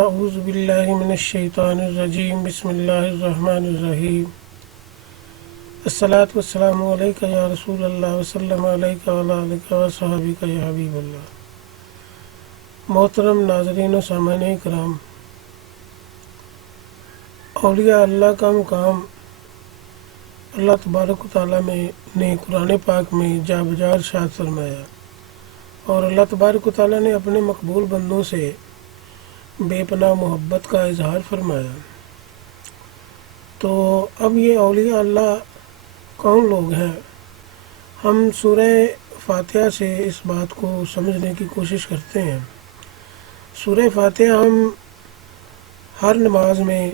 اعوذ باللہ من الشیطان الرجیم بسم اللہ الرحمن الرحیم الصلاۃ والسلام علیکہ یا رسول اللہ وسلم علیکہ وعلی آلکہ وصحبکہ یا حبیب اللہ۔ محترم ناظرین و سامعین کرام، اولیاء اللہ کا مقام اللہ تبارک و تعالیٰ نے قرآن پاک میں جا بجا ارشاد فرمایا، اور اللہ تبارک و تعالیٰ نے اپنے مقبول بندوں سے بے پناہ محبت کا اظہار فرمایا۔ تو اب یہ اولیاء اللہ کون لوگ ہیں؟ ہم سورہ فاتحہ سے اس بات کو سمجھنے کی کوشش کرتے ہیں۔ سورہ فاتحہ ہم ہر نماز میں،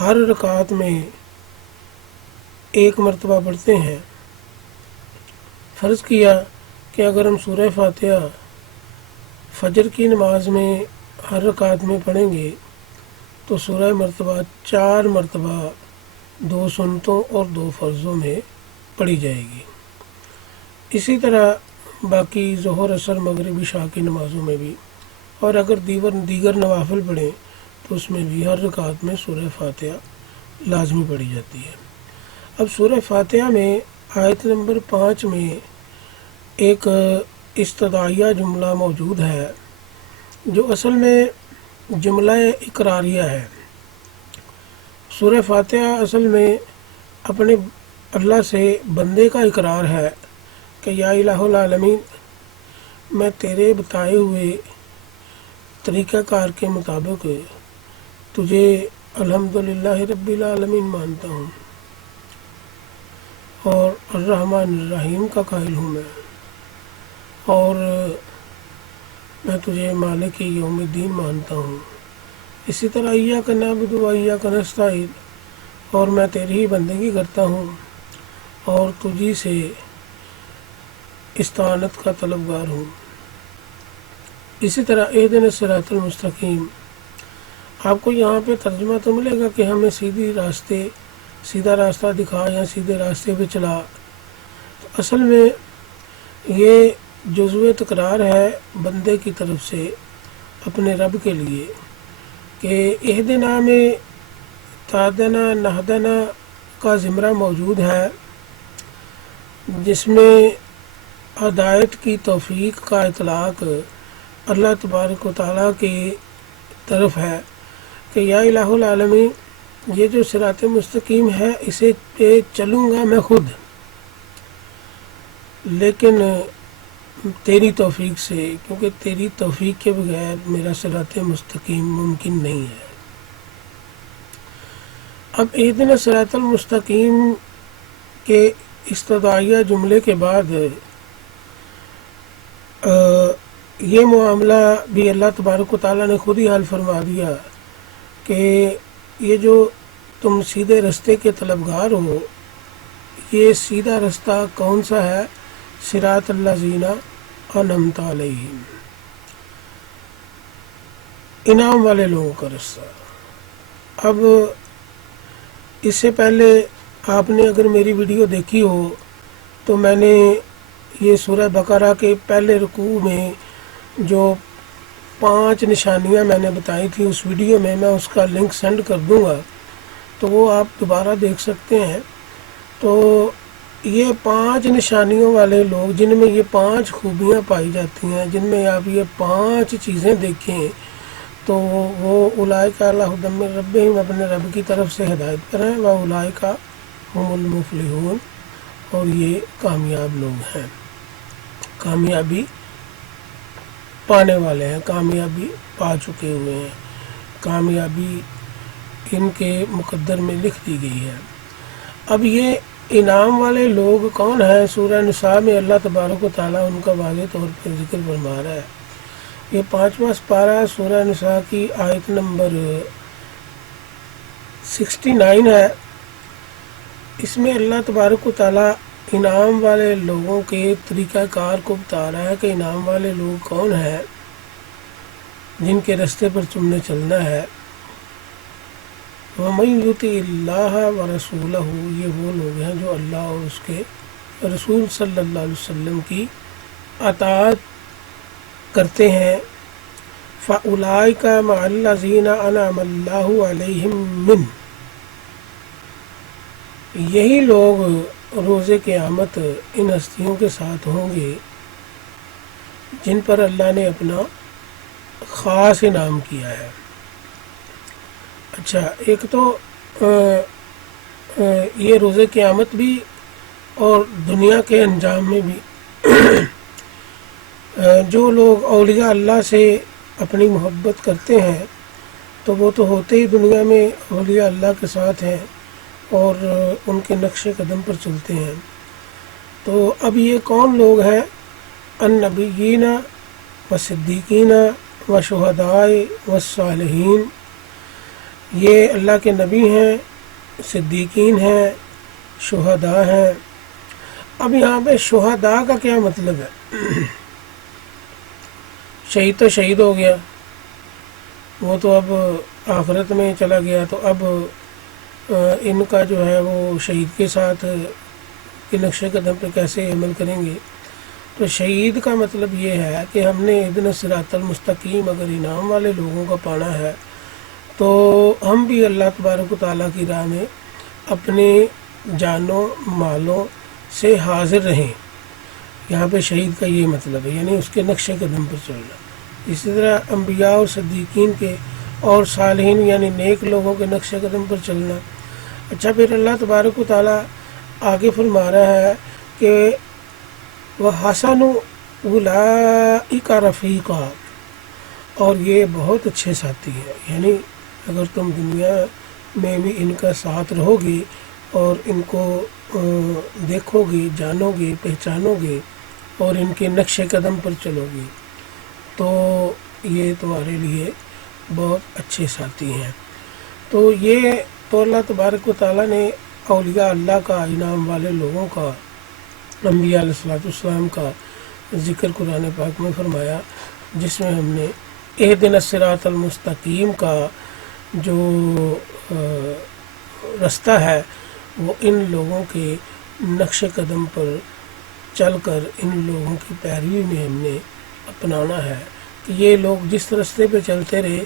ہر رکعت میں ایک مرتبہ پڑھتے ہیں۔ فرض کیا کہ اگر ہم سورہ فاتحہ فجر کی نماز میں ہر رکعت میں پڑھیں گے تو سورہ مرتبہ 4 مرتبہ 2 سنتوں اور 2 فرضوں میں پڑھی جائے گی۔ اسی طرح باقی ظہر، عصر، مغرب، عشاء کی نمازوں میں بھی، اور اگر دیگر نوافل پڑھیں تو اس میں بھی ہر رکعت میں سورہ فاتحہ لازمی پڑھی جاتی ہے۔ اب سورہ فاتحہ میں آیت نمبر 5 میں ایک استدعائیہ جملہ موجود ہے جو اصل میں جملہ اقراریہ ہے۔ سورہ فاتحہ اصل میں اپنے اللہ سے بندے کا اقرار ہے کہ یا الہ العالمین، میں تیرے بتائے ہوئے طریقہ کار کے مطابق تجھے الحمدللہ رب العالمین مانتا ہوں، اور الرحمن الرحیم کا قائل ہوں میں، اور میں تجھے مالک یوم الدین مانتا ہوں۔ اسی طرح ایاک نعبد و ایاک نستعین، اور میں تیری ہی بندگی کرتا ہوں اور تجھی سے استعانت کا طلبگار ہوں۔ اسی طرح اہدنا الصراط المستقیم، آپ کو یہاں پہ ترجمہ تو ملے گا کہ ہمیں سیدھا راستہ دکھا یا سیدھے راستے پہ چلا۔ تو اصل میں یہ جزو تکرار ہے بندے کی طرف سے اپنے رب کے لیے کہ اہدنا میں تادنا نہدنا کا زمرہ موجود ہے، جس میں ہدایت کی توفیق کا اطلاق اللہ تبارک و تعالیٰ کی طرف ہے کہ یا الہ العالمین، یہ جو صراط مستقیم ہے اسے پہ چلوں گا میں خود، لیکن تیری توفیق سے، کیونکہ تیری توفیق کے بغیر میرا صراط مستقیم ممکن نہیں ہے۔ اب اہدنا الصراط المستقیم کے استدعائیہ جملے کے بعد یہ معاملہ بھی اللہ تبارک و تعالیٰ نے خود ہی حل فرما دیا کہ یہ جو تم سیدھے رستے کے طلبگار ہو، یہ سیدھا رستہ کون سا ہے؟ صراط الذین انعمت علیہم، انعام والے لوگوں کا رستہ۔ اب اس سے پہلے آپ نے اگر میری ویڈیو دیکھی ہو تو میں نے یہ سورہ بقرہ کے پہلے رکوع میں جو 5 نشانیاں میں نے بتائی تھی، اس ویڈیو میں اس کا لنک سینڈ کر دوں گا، تو وہ آپ دوبارہ دیکھ سکتے ہیں۔ تو یہ 5 نشانیوں والے لوگ، جن میں یہ 5 خوبیاں پائی جاتی ہیں، جن میں آپ یہ 5 چیزیں دیکھیں تو وہ اولئک علی ھدی من ربہم، اپنے رب کی طرف سے ہدایت پر ہیں، واولئک ھم المفلحون، اور یہ کامیاب لوگ ہیں، کامیابی پانے والے ہیں، کامیابی پا چکے ہوئے ہیں، کامیابی ان کے مقدر میں لکھ دی گئی ہے۔ اب یہ انعام والے لوگ کون ہیں؟ سورہ نساء میں اللہ تبارک و تعالیٰ ان کا واضح طور پر ذکر فرما رہا ہے۔ یہ 5واں سپارہ سورہ نساء کی آیت نمبر 69 ہے۔ اس میں اللہ تبارک و تعالیٰ انعام والے لوگوں کے طریقہ کار کو بتا رہا ہے کہ انعام والے لوگ کون ہیں جن کے رستے پر تم نے چلنا ہے۔ وَمَن يُطِعِ اللَّهَ وَرَسُولَهُ، یہ وہ لوگ ہیں جو اللہ اور اس کے رسول صلی اللہ علیہ وسلم کی اطاعت کرتے ہیں، فَأُولَٰئِکَ مَعَ الَّذِینَ أَنْعَمَ اللَّهُ عَلَیْہِم مِّن، یہی لوگ روز قیامت ان ہستیوں کے ساتھ ہوں گے جن پر اللہ نے اپنا خاص انعام کیا ہے۔ اچھا، ایک تو یہ روز قیامت بھی اور دنیا کے انجام میں بھی جو لوگ اولیاء اللہ سے اپنی محبت کرتے ہیں تو وہ تو ہوتے ہی دنیا میں اولیاء اللہ کے ساتھ ہیں اور ان کے نقش قدم پر چلتے ہیں۔ تو اب یہ کون لوگ ہیں؟ النبیین والصدیقین والشہداء والصالحین، یہ اللہ کے نبی ہیں، صدیقین ہیں، شہداء ہیں۔ اب یہاں پہ شہداء کا کیا مطلب ہے؟ شہید تو شہید ہو گیا، وہ تو اب آخرت میں چلا گیا، تو اب ان کا جو ہے وہ شہید کے ساتھ کے نقش قدم پہ کیسے عمل کریں گے؟ تو شہید کا مطلب یہ ہے کہ ہم نے اہدنا الصراط المستقیم اگر انعام والے لوگوں کا پانا ہے تو ہم بھی اللہ تبارک و تعالیٰ کی راہ میں اپنے جانوں مالوں سے حاضر رہیں۔ یہاں پہ شہید کا یہ مطلب ہے، یعنی اس کے نقش قدم پر چلنا۔ اسی طرح انبیاء اور صدیقین کے اور صالحین یعنی نیک لوگوں کے نقش قدم پر چلنا۔ اچھا، پھر اللہ تبارک و تعالیٰ آگے فرما رہا ہے کہ وَحَسَنُ أُولَٰئِکَ رَفِیقًا، اور یہ بہت اچھے ساتھی ہیں، یعنی اگر تم دنیا میں بھی ان کا ساتھ رہو گے اور ان کو دیکھو گے، جانو گے، پہچانو گے اور ان کے نقش قدم پر چلو گے تو یہ تمہارے لیے بہت اچھے ساتھی ہیں۔ تو یہ تو اللہ تبارک و تعالیٰ نے اولیاء اللہ کا، انعام والے لوگوں کا، انبیاء علیہ السلام کا ذکر قرآن پاک میں فرمایا، جس میں ہم نے اہدنا الصراط المستقیم کا جو رستہ ہے وہ ان لوگوں کے نقش قدم پر چل کر ان لوگوں کی پیروی میں ہم نے اپنانا ہے کہ یہ لوگ جس رستے پہ چلتے رہے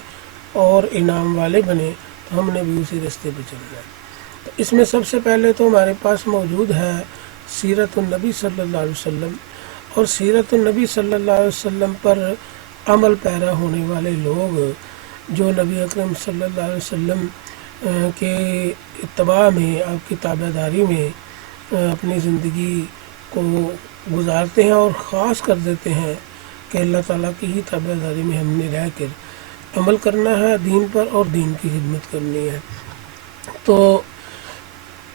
اور انعام والے بنے تو ہم نے بھی اسی رستے پہ چلنا ہے۔ تو اس میں سب سے پہلے تو ہمارے پاس موجود ہے سیرت النبی صلی اللہ علیہ وسلم، اور سیرت النبی صلی اللہ علیہ وسلم پر عمل پیرا ہونے والے لوگ جو نبی اکرم صلی اللہ علیہ وسلم کے اتباع میں، آپ کی تابع داری میں اپنی زندگی کو گزارتے ہیں اور خاص کر دیتے ہیں کہ اللہ تعالیٰ کی ہی تابع داری میں ہم نے رہ کر عمل کرنا ہے دین پر اور دین کی خدمت کرنی ہے۔ تو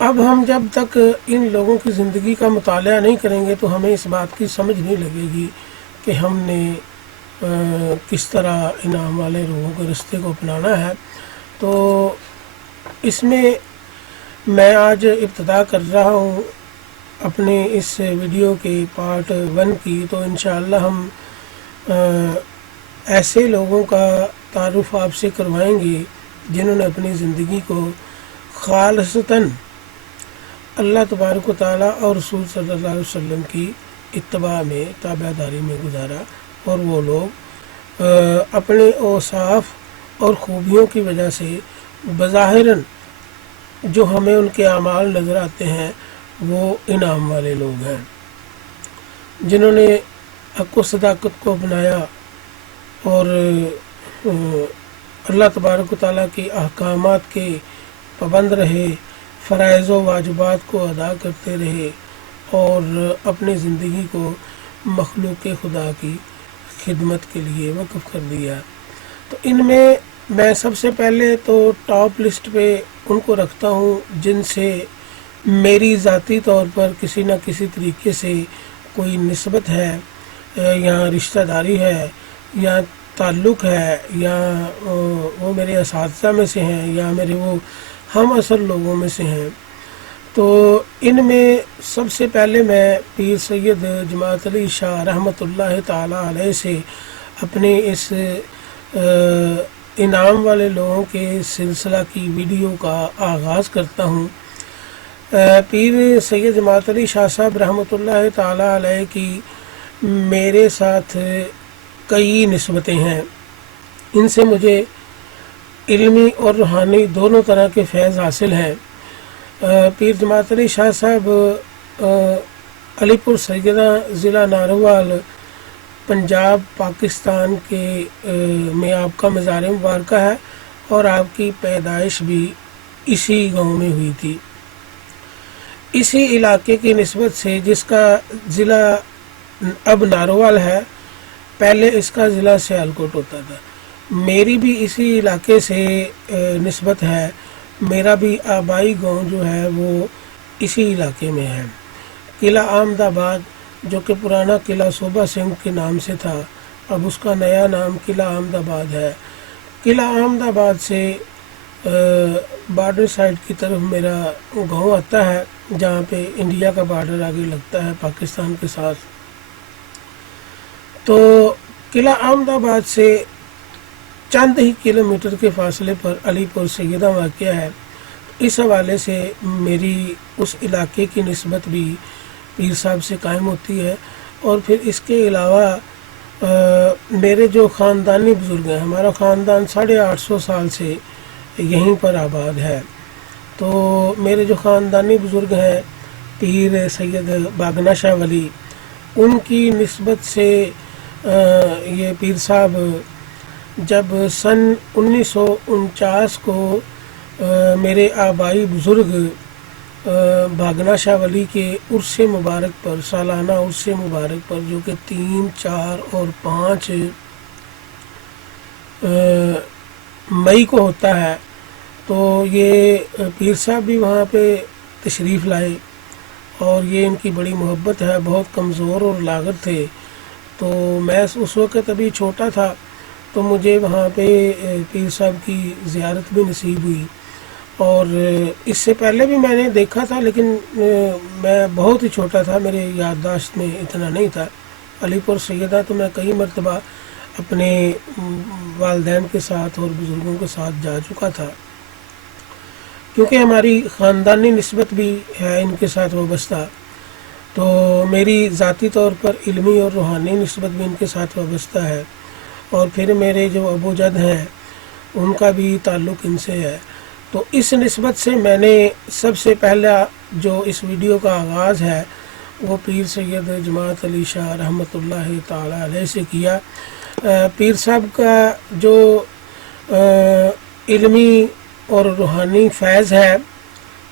اب ہم جب تک ان لوگوں کی زندگی کا مطالعہ نہیں کریں گے تو ہمیں اس بات کی سمجھ نہیں لگے گی کہ ہم نے کس طرح انعام والے لوگوں کے رستے کو اپنانا ہے۔ تو اس میں میں آج ابتدا کر رہا ہوں اپنے اس ویڈیو کے پارٹ 1 کی، تو انشاءاللہ ہم ایسے لوگوں کا تعارف آپ سے کروائیں گے جنہوں نے اپنی زندگی کو خالصتاً اللہ تبارک و تعالیٰ اور رسول صلی اللہ علیہ وسلم کی اتباع میں، تابع داری میں گزارا، اور وہ لوگ اپنے اوصاف اور خوبیوں کی وجہ سے بظاہراً جو ہمیں ان کے اعمال نظر آتے ہیں وہ انعام والے لوگ ہیں، جنہوں نے حق و صداقت کو اپنایا اور اللہ تبارک و تعالیٰ کے احکامات کے پابند رہے، فرائض و واجبات کو ادا کرتے رہے اور اپنی زندگی کو مخلوق خدا کی خدمت کے لیے وقف کر دیا۔ تو ان میں سب سے پہلے تو ٹاپ لسٹ پہ ان کو رکھتا ہوں جن سے میری ذاتی طور پر کسی نہ کسی طریقے سے کوئی نسبت ہے، یا رشتہ داری ہے، یا تعلق ہے، یا وہ میرے اساتذہ میں سے ہیں، یا میرے وہ ہم اصل لوگوں میں سے ہیں۔ تو ان میں سب سے پہلے میں پیر سید جماعت علی شاہ رحمۃ اللہ تعالیٰ علیہ سے اپنے اس انعام والے لوگوں کے سلسلہ کی ویڈیو کا آغاز کرتا ہوں۔ پیر سید جماعت علی شاہ صاحب رحمۃ اللہ تعالیٰ علیہ کی میرے ساتھ کئی نسبتیں ہیں۔ ان سے مجھے علمی اور روحانی دونوں طرح کے فیض حاصل ہیں۔ پیر جماعت علی شاہ صاحب علی پور سیدہ ضلع ناروال پنجاب پاکستان کے میں آپ کا مزار مبارکہ ہے، اور آپ کی پیدائش بھی اسی گاؤں میں ہوئی تھی۔ اسی علاقے کی نسبت سے جس کا ضلع اب ناروال ہے، پہلے اس کا ضلع سیالکوٹ ہوتا تھا۔ میری بھی اسی علاقے سے نسبت ہے، میرا بھی آبائی گاؤں جو ہے وہ اسی علاقے میں ہے۔ قلعہ احمد آباد جو کہ پرانا قلعہ صوبہ سنگھ کے نام سے تھا، اب اس کا نیا نام قلعہ احمد آباد ہے۔ قلعہ احمد آباد سے بارڈر سائڈ کی طرف میرا گاؤں آتا ہے، جہاں پہ انڈیا کا بارڈر آگے لگتا ہے پاکستان کے ساتھ۔ تو قلعہ احمد آباد سے چند ہی کلومیٹر کے فاصلے پر علی پور سیدہ واقع ہے۔ اس حوالے سے میری اس علاقے کی نسبت بھی پیر صاحب سے قائم ہوتی ہے۔ اور پھر اس کے علاوہ میرے جو خاندانی بزرگ ہیں، ہمارا خاندان 850 سال سے یہیں پر آباد ہے۔ تو میرے جو خاندانی بزرگ ہیں پیر سید باگنا شاہ ولی، ان کی نسبت سے یہ پیر صاحب جب سن 1949 کو میرے آبائی بزرگ باگنا شاہ ولی کے عرس مبارک پر، سالانہ عرس مبارک پر، جو کہ 3، 4 اور 5 مئی کو ہوتا ہے، تو یہ پیر صاحب بھی وہاں پہ تشریف لائے، اور یہ ان کی بڑی محبت ہے۔ بہت کمزور اور لاغر تھے، تو میں اس وقت ابھی چھوٹا تھا، تو مجھے وہاں پہ پیر صاحب کی زیارت بھی نصیب ہوئی۔ اور اس سے پہلے بھی میں نے دیکھا تھا، لیکن میں بہت ہی چھوٹا تھا، میرے یادداشت میں اتنا نہیں تھا۔ علی پور سیدہ تو میں کئی مرتبہ اپنے والدین کے ساتھ اور بزرگوں کے ساتھ جا چکا تھا، کیونکہ ہماری خاندانی نسبت بھی ہے ان کے ساتھ وابستہ، تو میری ذاتی طور پر علمی اور روحانی نسبت بھی ان کے ساتھ وابستہ ہے۔ اور پھر میرے جو ابو جد ہیں ان کا بھی تعلق ان سے ہے۔ تو اس نسبت سے میں نے سب سے پہلا جو اس ویڈیو کا آغاز ہے وہ پیر سید جماعت علی شاہ رحمۃ اللہ تعالی علیہ سے کیا۔ پیر صاحب کا جو علمی اور روحانی فیض ہے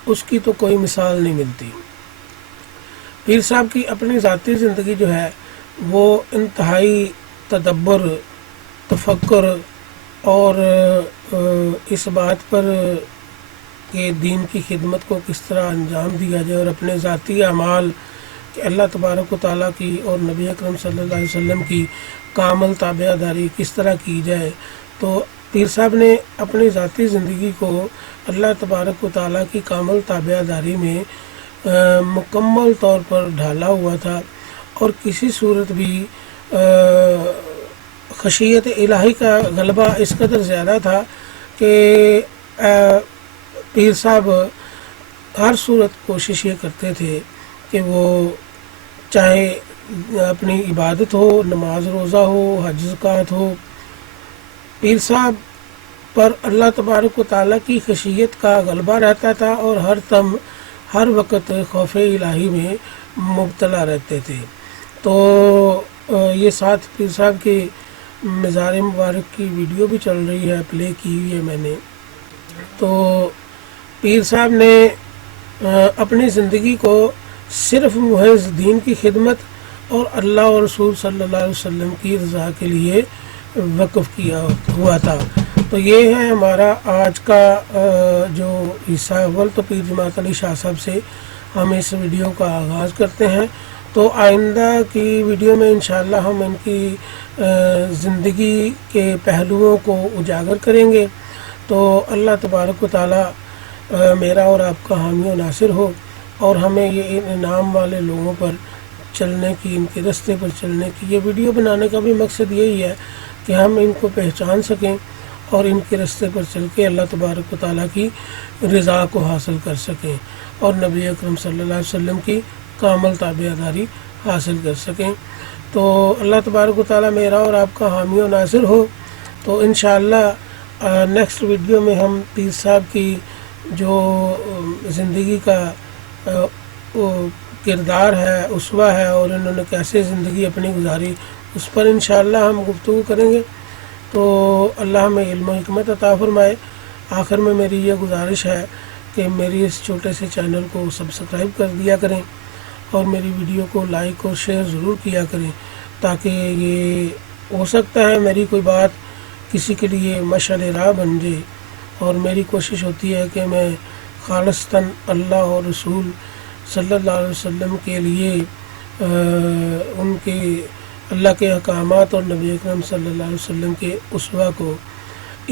اس کی تو کوئی مثال نہیں ملتی۔ پیر صاحب کی اپنی ذاتی زندگی جو ہے وہ انتہائی تدبر، تفکر اور اس بات پر کہ دین کی خدمت کو کس طرح انجام دیا جائے، اور اپنے ذاتی اعمال کہ اللہ تبارک و تعالیٰ کی اور نبی اکرم صلی اللہ علیہ وسلم کی کامل تابع داری کس طرح کی جائے۔ تو پیر صاحب نے اپنی ذاتی زندگی کو اللہ تبارک و تعالیٰ کی کامل تابع داری میں مکمل طور پر ڈھالا ہوا تھا، اور کسی صورت بھی خشیت الہی کا غلبہ اس قدر زیادہ تھا کہ پیر صاحب ہر صورت کوشش یہ کرتے تھے کہ وہ چاہے اپنی عبادت ہو، نماز روزہ ہو، حج زکوٰۃ ہو، پیر صاحب پر اللہ تبارک و تعالیٰ کی خشیت کا غلبہ رہتا تھا، اور ہر وقت خوف الہی میں مبتلا رہتے تھے۔ تو یہ ساتھ پیر صاحب کے مزار مبارک کی ویڈیو بھی چل رہی ہے، پلے کی ہوئی ہے میں نے۔ تو پیر صاحب نے اپنی زندگی کو صرف محض دین کی خدمت اور اللہ اور رسول صلی اللہ علیہ وسلم کی رضا کے لیے وقف کیا ہوا تھا۔ تو یہ ہے ہمارا آج کا جو حصہ اول، تو پیر جماعت علی شاہ صاحب سے ہم اس ویڈیو کا آغاز کرتے ہیں۔ تو آئندہ کی ویڈیو میں انشاءاللہ ہم ان کی زندگی کے پہلوؤں کو اجاگر کریں گے۔ تو اللہ تبارک و تعالیٰ میرا اور آپ کا حامی و ناصر ہو، اور ہمیں یہ انعام والے لوگوں پر چلنے کی، ان کے رستے پر چلنے کی، یہ ویڈیو بنانے کا بھی مقصد یہی ہے کہ ہم ان کو پہچان سکیں اور ان کے رستے پر چل کے اللہ تبارک و تعالیٰ کی رضا کو حاصل کر سکیں، اور نبی اکرم صلی اللہ علیہ وسلم کی کامل تابع داری حاصل کر سکیں۔ تو اللہ تبارک و تعالیٰ میرا اور آپ کا حامی و ناصر ہو۔ تو انشاءاللہ نیکسٹ ویڈیو میں ہم پیر صاحب کی جو زندگی کا وہ کردار ہے، اسوہ ہے، اور انہوں نے کیسے زندگی اپنی گزاری، اس پر انشاءاللہ ہم گفتگو کریں گے۔ تو اللہ ہمیں علم و حکمت عطا فرمائے۔ آخر میں میری یہ گزارش ہے کہ میری اس چھوٹے سے چینل کو سبسکرائب کر دیا کریں اور میری ویڈیو کو لائک اور شیئر ضرور کیا کریں، تاکہ یہ ہو سکتا ہے میری کوئی بات کسی کے لیے مشعل راہ بن جائے۔ اور میری کوشش ہوتی ہے کہ میں خالصتاً اللہ اور رسول صلی اللہ علیہ وسلم کے لیے ان کے اللہ کے احکامات اور نبی اکرم صلی اللہ علیہ وسلم کے اسوہ کو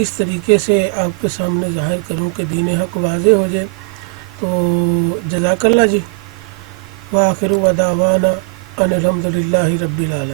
اس طریقے سے آپ کے سامنے ظاہر کروں کہ دین حق واضح ہو جائے۔ تو جزاک اللہ جی، وآخر دعوانا ان الحمد للہ رب العالمین۔